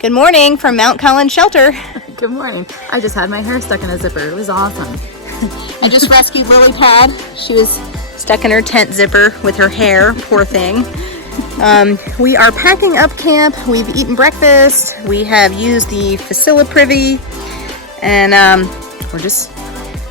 Good morning from Mount Collins Shelter. Good morning. I just had my hair stuck in a zipper. It was awesome. I just rescued Lily Pad. She was stuck in her tent zipper with her hair, poor thing. We are packing up camp. We've eaten breakfast. We have used the Facila Privy, and we're just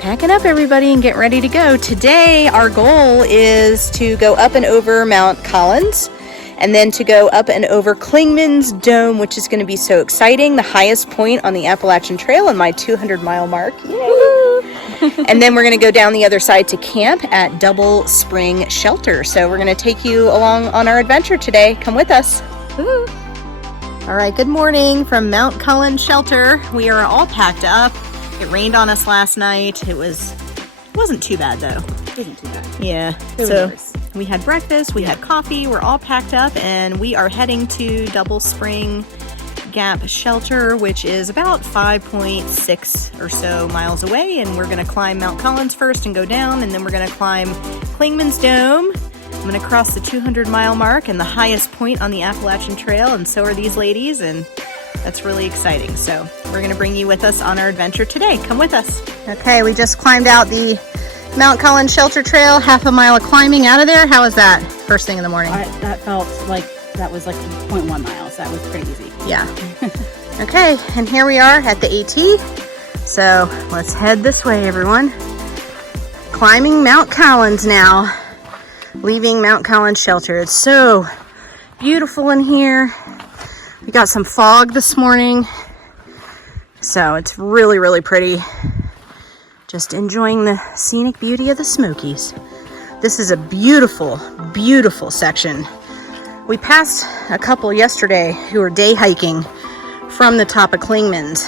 packing up, everybody, and getting ready to go. Today, our goal is to go up and over Mount Collins, and then to go up and over Clingman's Dome, which is going to be so exciting. The highest point on the Appalachian Trail and my 200-mile mark. Yay! And then we're going to go down the other side to camp at Double Spring Shelter. So we're going to take you along on our adventure today. Come with us. Woo! All right, good morning from Mount Collins Shelter. We are all packed up. It rained on us last night. It wasn't too bad though. It wasn't too bad. Yeah. So we had breakfast, we had coffee, we're all packed up, and we are heading to Double Spring Gap Shelter, which is about 5.6 or so miles away, and we're going to climb Mount Collins first and go down, and then we're going to climb Clingman's Dome. I'm going to cross the 200-mile mark and the highest point on the Appalachian Trail, and so are these ladies, and that's really exciting. So we're going to bring you with us on our adventure today. Come with us. Okay, we just climbed out the Mount Collins Shelter Trail, half a mile of climbing out of there. How was that first thing in the morning? That felt like that was like 0.1 miles. That was pretty easy. Yeah. Okay, and here we are at the AT. So let's head this way, everyone. Climbing Mount Collins now. Leaving Mount Collins Shelter. It's so beautiful in here. We got some fog this morning, so it's really, really pretty. Just enjoying the scenic beauty of the Smokies. This is a beautiful, beautiful section. We passed a couple yesterday who were day hiking from the top of Clingman's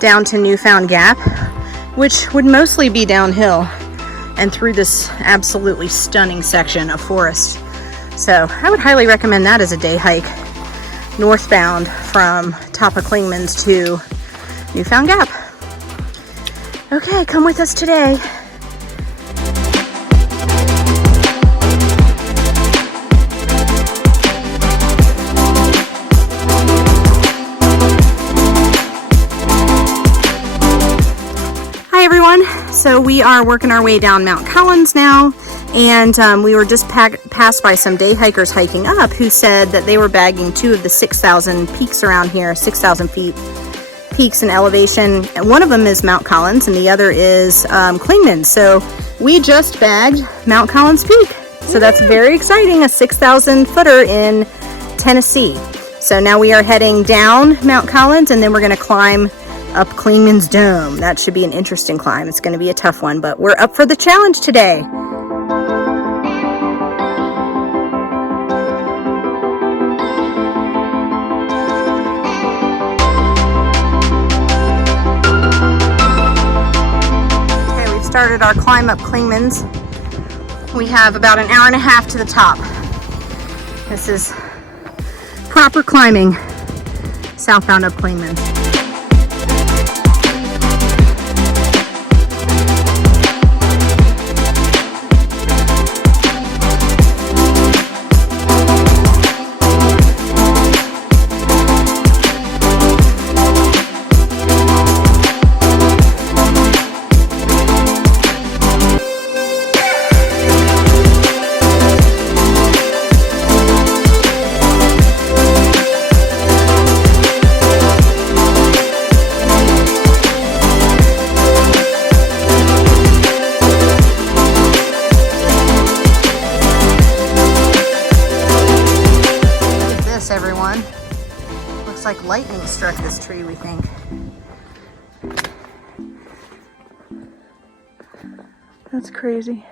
down to Newfound Gap, which would mostly be downhill and through this absolutely stunning section of forest. So I would highly recommend that as a day hike, northbound from top of Clingman's to Newfound Gap. Okay, come with us today. Hi everyone. So we are working our way down Mount Collins now, and we were just passed by some day hikers hiking up who said that they were bagging 2 of the 6,000 peaks around here, 6,000 feet peaks in elevation, and one of them is Mount Collins and the other is Clingman. So we just bagged Mount Collins Peak, so that's very exciting, a 6,000 footer in Tennessee. So now we are heading down Mount Collins, and then we're going to climb up Clingman's Dome. That should be an interesting climb. It's going to be a tough one, but we're up for the challenge today. Started our climb up Clingman's. We have about an hour and a half to the top. This is proper climbing, southbound up Clingman's. Everyone, looks like lightning struck this tree, we think. That's crazy.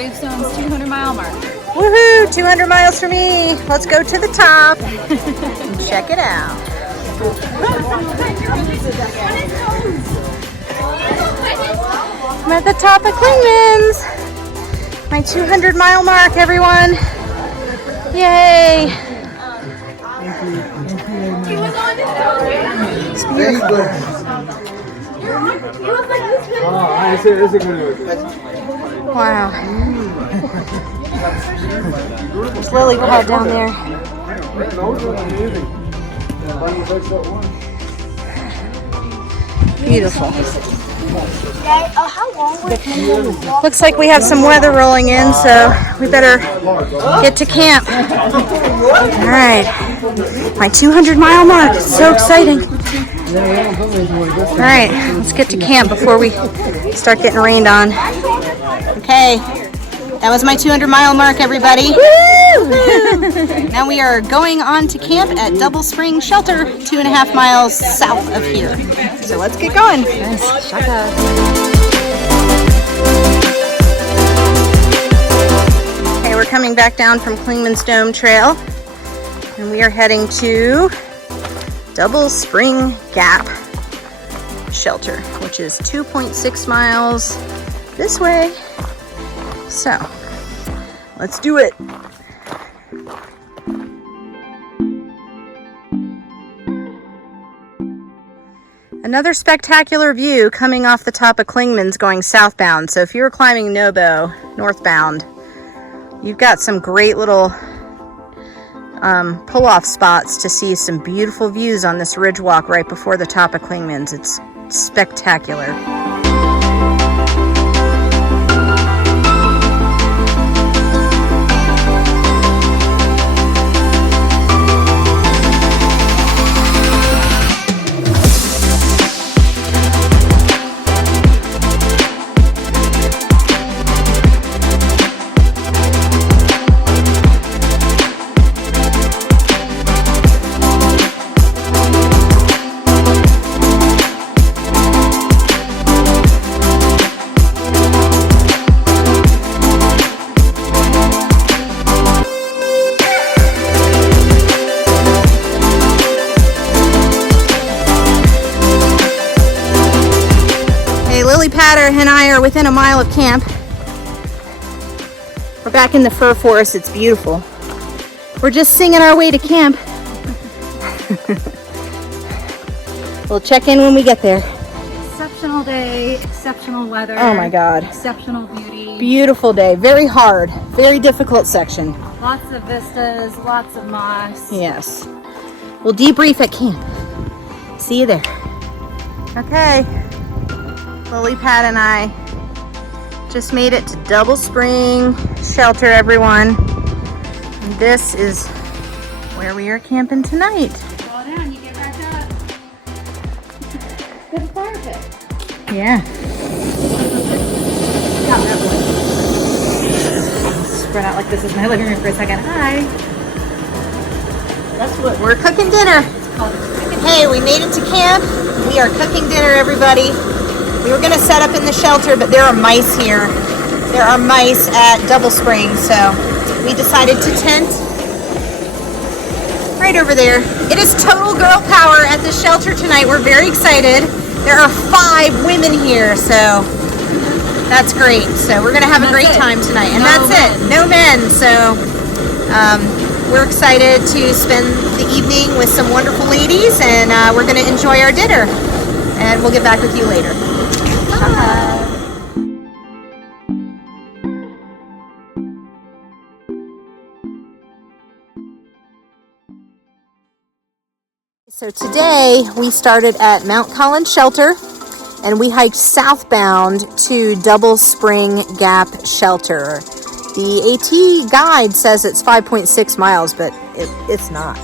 Gravestone's 200-mile mark. Woohoo! 200 miles for me. Let's go to the top and check it out. I'm at the top of Clingman's. My 200-mile mark, everyone. Yay! It's beautiful. Wow. There's lily pad down there. Beautiful. Looks like we have some weather rolling in, so we better get to camp. All right. My 200-mile mark. It's so exciting. All right, let's get to camp before we start getting rained on. Okay, that was my 200-mile mark, everybody. Now we are going on to camp at Double Spring Shelter, 2.5 miles south of here. So let's get going. Yes, shaka. Okay, we're coming back down from Clingman's Dome Trail, and we are heading to Double Spring Gap Shelter, which is 2.6 miles this way. So let's do it. Another spectacular view coming off the top of Clingman's going southbound. So if you were climbing NOBO northbound, you've got some great little pull-off spots to see some beautiful views on this ridge walk right before the top of Clingman's. It's spectacular. Patter and I are within a mile of camp. We're back in the fir forest. It's beautiful. We're just singing our way to camp. We'll check in when we get there. Exceptional day, exceptional weather. Oh my God. Exceptional beauty. Beautiful day. Very hard. Very difficult section. Lots of vistas, lots of moss. Yes. We'll debrief at camp. See you there. Okay. Lily Pat and I just made it to Double Spring Shelter, everyone. And this is where we are camping tonight. Fall down, you get back up. Good fire pit. Yeah. Got that one. Spread out like this is my living room for a second. Hi. That's what we're cooking dinner. Hey, we made it to camp. We are cooking dinner, everybody. We were going to set up in the shelter, but there are mice here. There are mice at Double Spring, so we decided to tent right over there. It is total girl power at the shelter tonight. We're very excited. There are 5 women here, so that's great. So we're going to have a great time tonight. And that's it. No men. So we're excited to spend the evening with some wonderful ladies, and we're going to enjoy our dinner. And we'll get back with you later. So today we started at Mount Collins Shelter and we hiked southbound to Double Spring Gap Shelter. The AT guide says it's 5.6 miles, but it's not.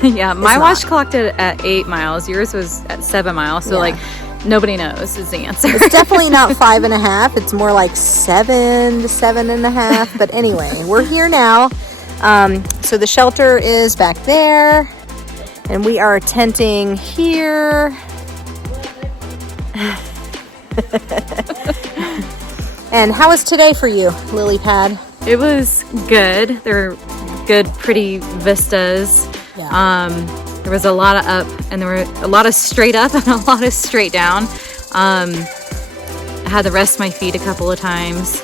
Yeah, my watch clocked it at 8 miles. Yours was at 7 miles. So like nobody knows is the answer. It's definitely not 5.5. It's more like 7 to 7.5. But anyway, we're here now. So the shelter is back there. And we are tenting here. And how was today for you, lily pad? It was good. There were good, pretty vistas. Yeah. There was a lot of up, and there were a lot of straight up and a lot of straight down. I had to rest my feet a couple of times.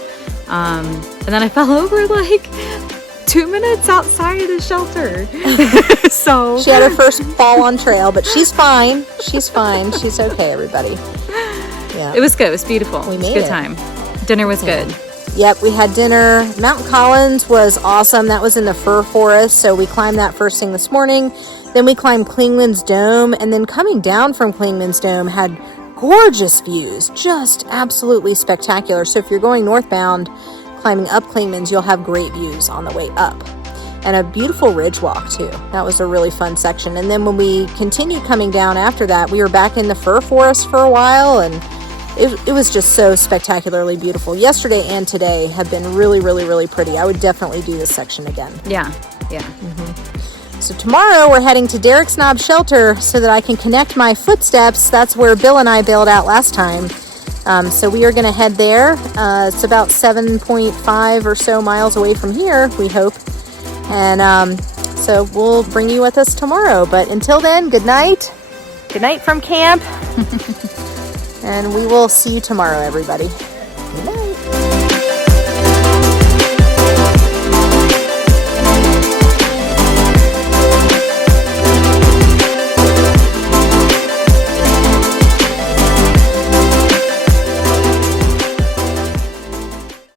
And then I fell over like 2 minutes outside of the shelter. So She had her first fall on trail, but she's fine. She's fine. She's okay, everybody. Yeah. it was good. It was beautiful. We It was made a good it. time. Dinner was good. Yep, we had dinner. Mount Collins was awesome. That was in the fir forest, so we climbed that first thing this morning. Then we climbed Clingman's Dome, and then coming down from Clingman's Dome had gorgeous views, just absolutely spectacular. So if you're going northbound, climbing up Clingman's, you'll have great views on the way up. And a beautiful ridge walk too. That was a really fun section. And then when we continued coming down after that, we were back in the fir forest for a while, and it was just so spectacularly beautiful. Yesterday and today have been really, really, really pretty. I would definitely do this section again. Yeah. So tomorrow we're heading to Derek's Knob Shelter so that I can connect my footsteps. That's where Bill and I bailed out last time. So we are going to head there. It's about 7.5 or so miles away from here, we hope. And so we'll bring you with us tomorrow. But until then, good night. Good night from camp. And we will see you tomorrow, everybody.